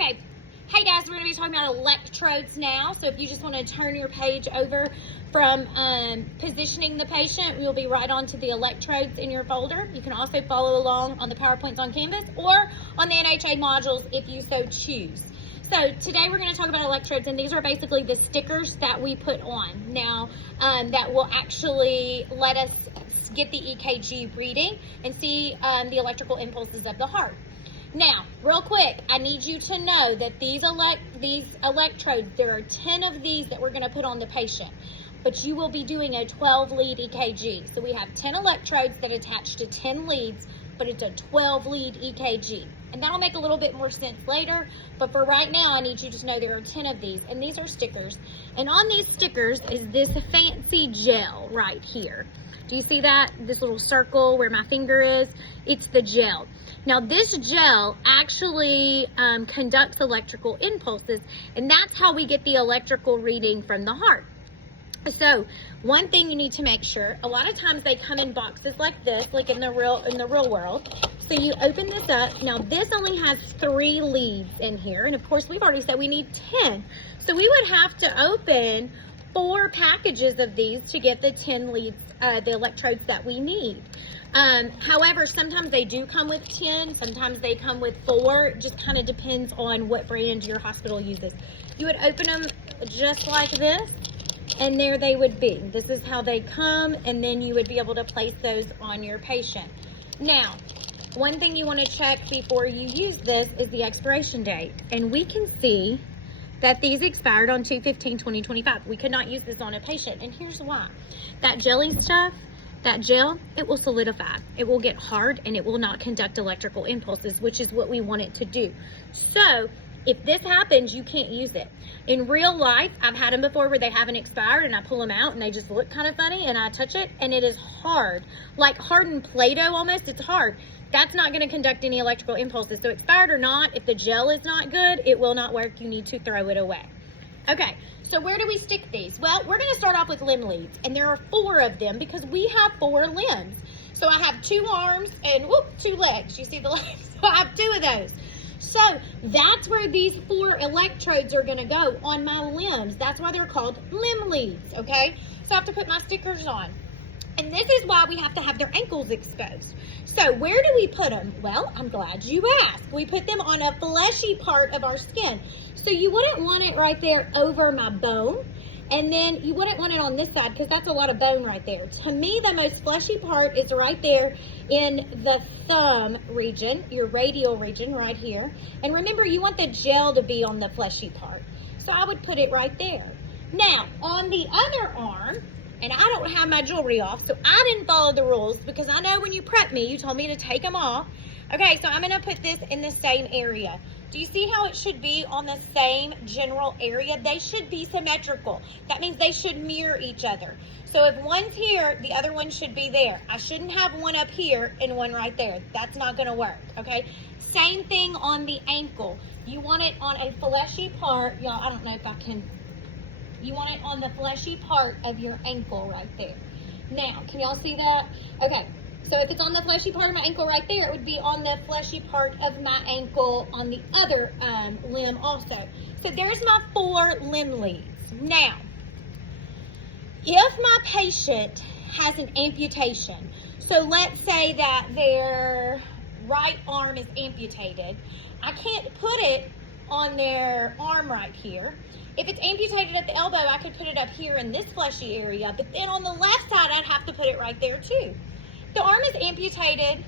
Okay, hey guys, we're going to be talking about electrodes now. So if you just want to turn your page over from positioning the patient, we'll be right on to the electrodes in your folder. You can also follow along on the PowerPoints on Canvas or on the NHA modules if you so choose. So today we're going to talk about electrodes, and these are basically the stickers that we put on now that will actually let us get the EKG reading and see the electrical impulses of the heart. Now, real quick, I need you to know that these electrodes, there are 10 of these that we're going to put on the patient, but you will be doing a 12-lead EKG. So we have 10 electrodes that attach to 10 leads, but it's a 12-lead EKG. And that'll make a little bit more sense later, but for right now, I need you to know there are 10 of these, and these are stickers. And on these stickers is this fancy gel right here. Do you see that? This little circle where my finger is? It's the gel. Now, this gel actually conducts electrical impulses, and that's how we get the electrical reading from the heart. So, one thing you need to make sure, a lot of times they come in boxes like this, like in the real world. So you open this up. Now, this only has 3 leads in here, and of course, we've already said we need 10. So we would have to open 4 packages of these to get the 10 leads, the electrodes that we need. However, sometimes they do come with 10, sometimes they come with 4. It just kind of depends on what brand your hospital uses. You would open them just like this, and there they would be. This is how they come, and then you would be able to place those on your patient. Now, one thing you want to check before you use this is the expiration date, and we can see that these expired on 2/15/2025. We could not use this on a patient, and here's why. That jelly stuff, that gel, it will solidify. It will get hard, and it will not conduct electrical impulses, which is what we want it to do. So, if this happens, you can't use it. In real life, I've had them before where they haven't expired, and I pull them out, and they just look kind of funny, and I touch it, and it is hard. Like hardened Play-Doh almost, it's hard. That's not going to conduct any electrical impulses. So expired or not, if the gel is not good, it will not work. You need to throw it away. Okay, so where do we stick these? Well, we're going to start off with limb leads, and there are 4 of them because we have 4 limbs. So I have 2 arms and 2 legs. You see the legs? So I have 2 of those. So that's where these 4 electrodes are going to go, on my limbs. That's why they're called limb leads, okay? So I have to put my stickers on. And this is why we have to have their ankles exposed. So where do we put them? Well, I'm glad you asked. We put them on a fleshy part of our skin. So you wouldn't want it right there over my bone. And then you wouldn't want it on this side because that's a lot of bone right there. To me, the most fleshy part is right there in the thumb region, your radial region right here. And remember, you want the gel to be on the fleshy part. So I would put it right there. Now, on the other arm, and I don't have my jewelry off, so I didn't follow the rules because I know when you prepped me, you told me to take them off. Okay, so I'm going to put this in the same area. Do you see how it should be on the same general area? They should be symmetrical. That means they should mirror each other. So if one's here, the other one should be there. I shouldn't have one up here and one right there. That's not going to work, okay? Same thing on the ankle. You want it on a fleshy part. Y'all, I don't know if I can. You want it on the fleshy part of your ankle right there. Now, can y'all see that? Okay, so if it's on the fleshy part of my ankle right there, it would be on the fleshy part of my ankle on the other limb also. So there's my 4 limb leads. Now, if my patient has an amputation, so let's say that their right arm is amputated, I can't put it on their arm right here. If it's amputated at the elbow, I could put it up here in this fleshy area, but then on the left side, I'd have to put it right there too. If the arm is amputated,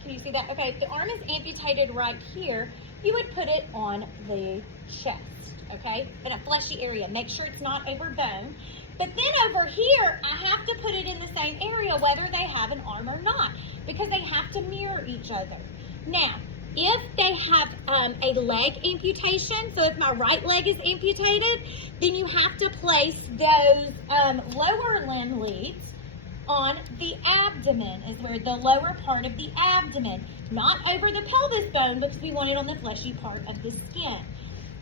can you see that? Okay, if the arm is amputated right here, you would put it on the chest, okay, in a fleshy area. Make sure it's not over bone. But then over here, I have to put it in the same area whether they have an arm or not, because they have to mirror each other. Now, if they have a leg amputation, so if my right leg is amputated, then you have to place those lower limb leads on the abdomen, is where the lower part of the abdomen, not over the pelvis bone, because we want it on the fleshy part of the skin.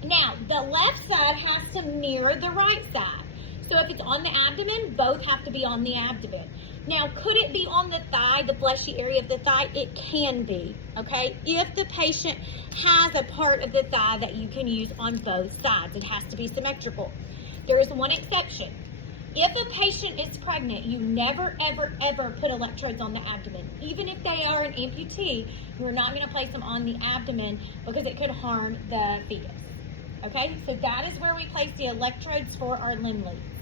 Now, the left side has to mirror the right side. So if it's on the abdomen, both have to be on the abdomen. Now, could it be on the thigh, the fleshy area of the thigh? It can be, okay? If the patient has a part of the thigh that you can use on both sides, it has to be symmetrical. There is one exception. If a patient is pregnant, you never, ever, ever put electrodes on the abdomen. Even if they are an amputee, you're not going to place them on the abdomen because it could harm the fetus. Okay, so that is where we place the electrodes for our limb leads.